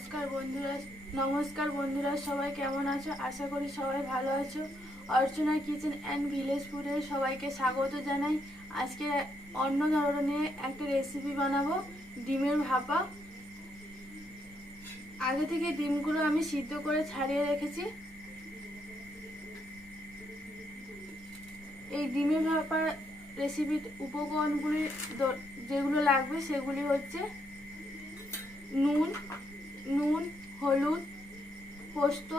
নমস্কার বন্ধুরা, সবাই কেমন আছো? আশা করি সবাই ভালো আছো। অর্চনা কিচেন অ্যান্ড ভিলেজ ফুডে সবাইকে স্বাগত জানাই। আজকে অন্য ধরনের একটা রেসিপি বানাবো, ডিমের ভাপা। আগে থেকে ডিমগুলো আমি সিদ্ধ করে ছাড়িয়ে রেখেছি। এই ডিমের ভাপা রেসিপির উপকরণগুলি যেগুলো লাগবে সেগুলি হচ্ছে নুন, হলুদ, পোস্ত,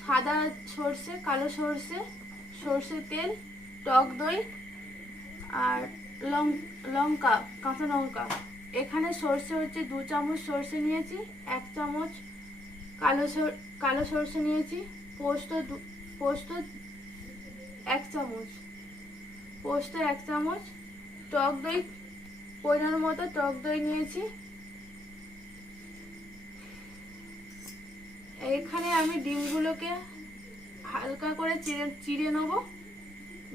সাদা সর্ষে, কালো সর্ষে, সর্ষের তেল, টক দই আর লঙ্কা, কাঁচা লঙ্কা। এখানে সর্ষে হচ্ছে 2 চামচ সর্ষে নিয়েছি, 1 চামচ কালো সর্ষে নিয়েছি, পোস্ত 1 চামচ, পোস্ত 1 চামচ, টক দই পরিমাণ মতো টক দই নিয়েছি। এখানে আমি ডিমগুলোকে হালকা করে চিড়ে নেব,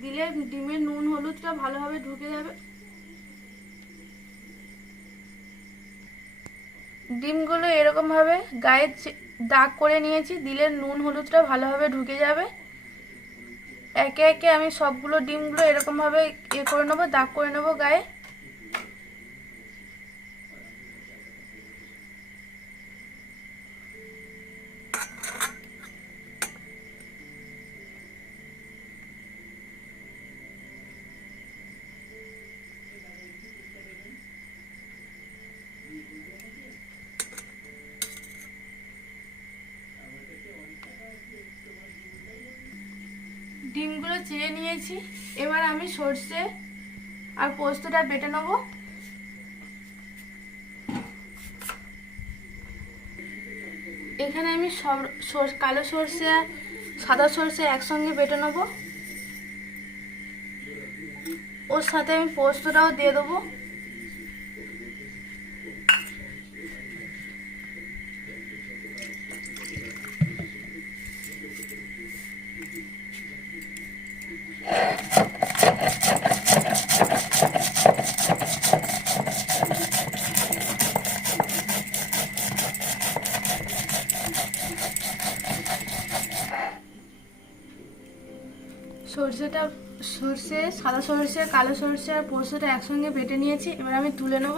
দিলে ডিমের নুন হলুদটা ভালোভাবে ঢুকে যাবে। ডিমগুলো এরকম ভাবে গায়ে দাগ করে নিয়েছি, দিলে নুন হলুদটা ভালোভাবে ঢুকে যাবে। একে একে আমি সবগুলো ডিমগুলো এরকম ভাবে করে নেবো, দাগ করে নেবো গায়ে। ডিমগুলো চিড়ে নিয়েছি, এবার আমি সর্ষে আর পোস্তটা বেটে নেব। এখানে আমি সব কালো সর্ষে সাদা সর্ষে একসঙ্গে বেটে নেব, ওর সাথে আমি পোস্তটাও দিয়ে দেবো। সর্ষে, সাদা সর্ষে, কালো সর্ষে আর পোস্তটা একসঙ্গে বেটে নিয়েছি, এবার আমি তুলে নেব।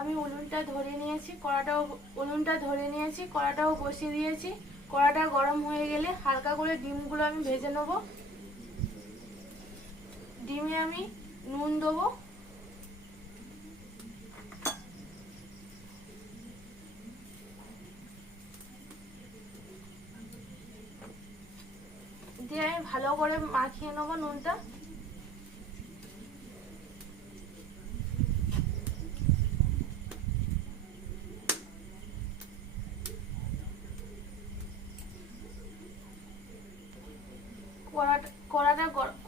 আমি উনুনটা ধরে নিয়েছি, কড়াটাও বসিয়ে দিয়েছি। কড়াটা গরম হয়ে গেলে হালকা করে ডিমগুলো আমি ভেজে নেব। ডিমে আমি নুন দেবো, দিয়ে আমি ভালো করে মাখিয়ে নেবো নুনটা।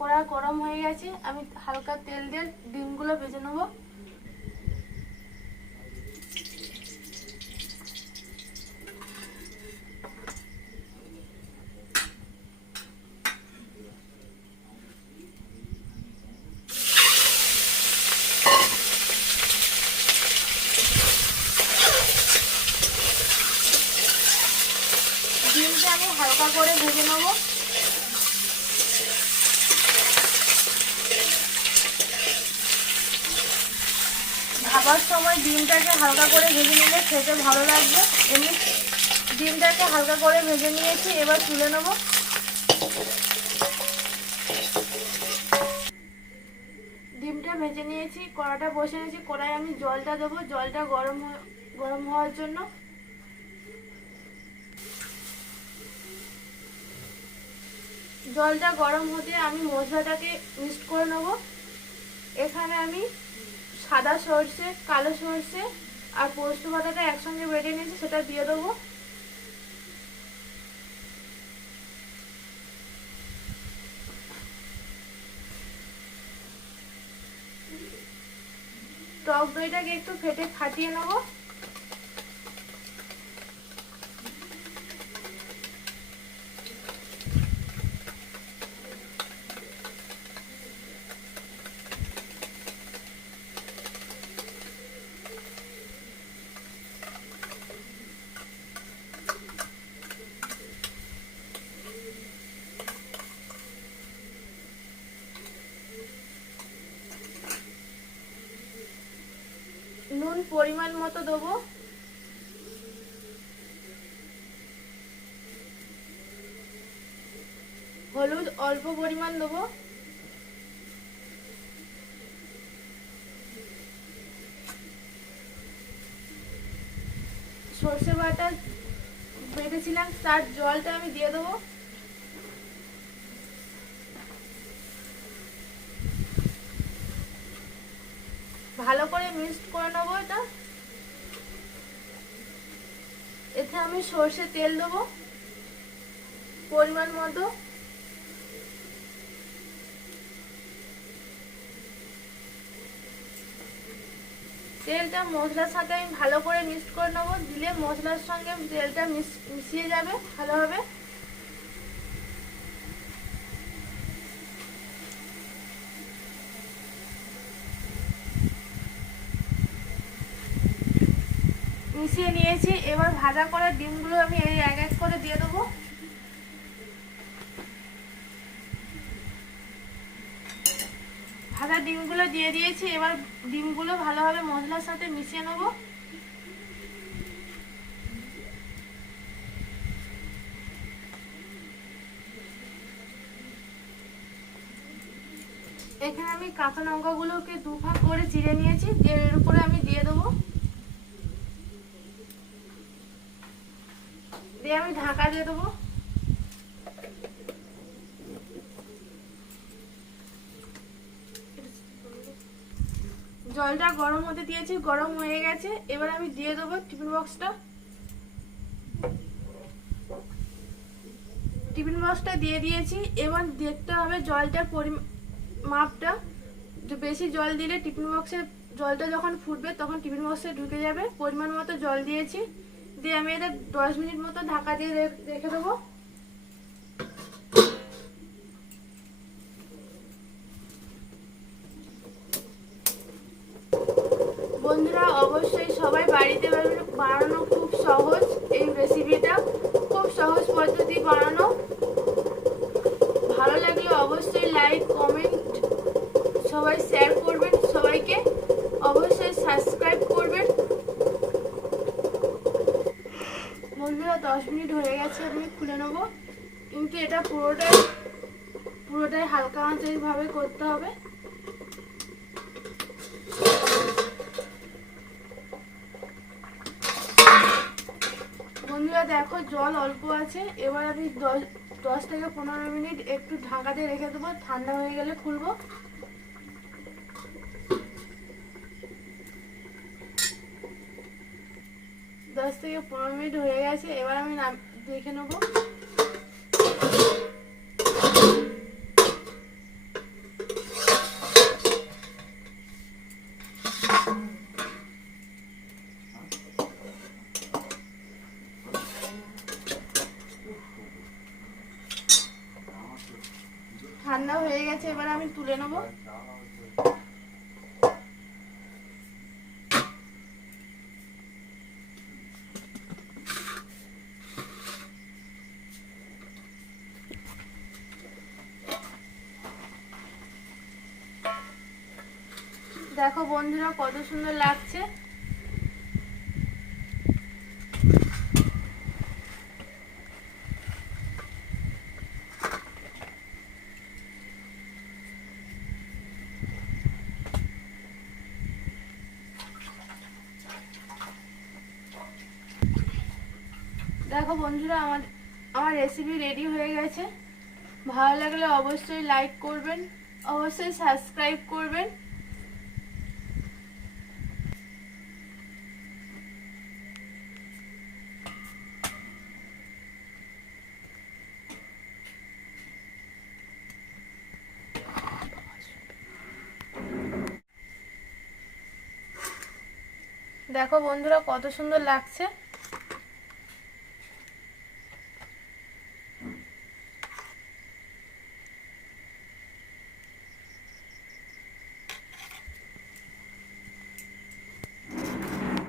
কড়া গরম হয়ে গেছে, আমি হালকা তেল দিয়ে ডিমগুলো ভেজে নেব। ডিমটা আমি হালকা করে ভেজে নেব। ভাবার সময় ডিমটাকে হালকা করে ভেজে নিলে খেতে ভালো লাগবে। এমনি ডিমটাকে হালকা করে ভেজে নিয়েছি, এবার তুলে নেব। ডিমটা ভেজে নিয়েছি, কড়াটা বসে নিয়েছি, কড়াই আমি জলটা দেবো, জলটা গরম হওয়ার জন্য। জলটা গরম হতে আমি মশলাটাকে মিক্সড করে নেব। এখানে আমি সাদা সর্ষে, কালো সর্ষে আর পোস্ত বাটাটা একসঙ্গে বেটে নিয়েছি, সেটা দিয়ে দেবো। টক দইটাকে একটু ফাটিয়ে নেব। নুন পরিমাণ মতো দেবো। হলুদ অল্প পরিমাণ দেবো। সর্ষে বাটা বেটেছিলাম তার জলটা আমি দিয়ে দেবো। ভালো করে মিক্সড করে নেবো এটা। এতে আমি সর্ষে তেল দেবো পরিমাণ মতো। তেলটা মশলার সাথে আমি ভালো করে মিক্সড করে নেবো, দিলে মশলার সঙ্গে তেলটা মিশিয়ে যাবে ভালোভাবে। মিশিয়ে নিয়েছি। এবার ভাজা করা ডিমগুলো আমি এই এক এক করে দিয়ে দেবো। ভাজা ডিমগুলো দিয়ে দিয়েছি। এবার ডিমগুলো ভালোভাবে মশলার সাথে মিশিয়ে নেব। এখানে আমি কাঁচা লঙ্কাগুলোকে দু ভাগ করে চিড়ে নিয়েছি, এর উপরে আমি দিয়ে দেবো। দিয়ে আমি ঢাকা দিয়ে দেবো। জলটা গরম হতে দিয়েছি, গরম হয়ে গেছে। এবার আমি দিয়ে দেবো টিফিন বক্সটা। টিফিন বক্সটা দিয়ে দিয়েছি। এবার দেখতে হবে জলটার মাপটা। বেশি জল দিলে টিফিন বক্সে জলটা যখন ফুটবে তখন টিফিন বক্সে ঢুকে যাবে। পরিমাণ মতো জল দিয়েছি। দিয়ে আমি এটা 10 মিনিট মতো ঢাকা দিয়ে রেখে দেবো। বন্ধুরা অবশ্যই সবাই বাড়িতে বানানো, খুব সহজ এই রেসিপিটা, খুব সহজ পদ্ধতি বানানো। ভালো লাগলে অবশ্যই লাইক কমেন্ট সবাই শেয়ার করবেন, সবাইকে অবশ্যই সাবস্ক্রাইব করবেন। বন্ধুরা 10 মিনিট হয়ে গেছে, আমি খুলে নেব। কিন্তু এটা পুরোটাই হালকা আঁচে এইভাবে করতে হবে। বন্ধুরা দেখো জল অল্প আছে। এবার আমি 10 থেকে 15 মিনিট একটু ঢাকা দিয়ে রেখে দেবো, ঠান্ডা হয়ে গেলে খুলবো। দশ থেকে 15 মিনিট হয়ে গেছে। এবার আমি দেখে নেবো। ঠান্ডা হয়ে গেছে, এবার আমি তুলে নেব। দেখো বন্ধুরা কত সুন্দর লাগছে। দেখো বন্ধুরা আমার রেসিপি রেডি হয়ে গেছে। ভালো লাগলে অবশ্যই লাইক করবেন, অবশ্যই সাবস্ক্রাইব করবেন। দেখো বন্ধুরা কত সুন্দর লাগছে।